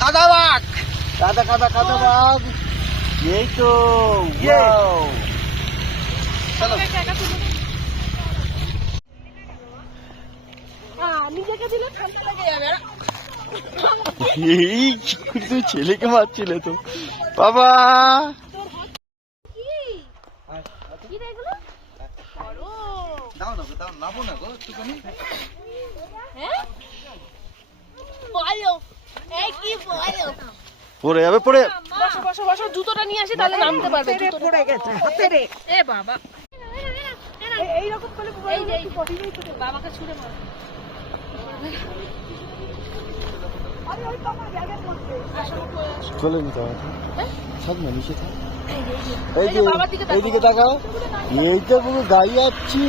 কাদা বাঘ, কাদা কাদা কাদা বাঘ, এই তো এই তুই ছেলেকে মারছিলে তো বাবা। পড়ে যাবে, পড়ে জুতোটা নিয়ে আসি তাহলে নামতে পারবে। পড়ে গেছে হাতে রে। এ বাবা, এইরকম করে বাবাকে ছুড়ে মার। চলে নিতে হবে, সব না মিশে থাক। এইদিকে তাকাও, এইটা পুরো দাঁড়িয়ে যাচ্ছি।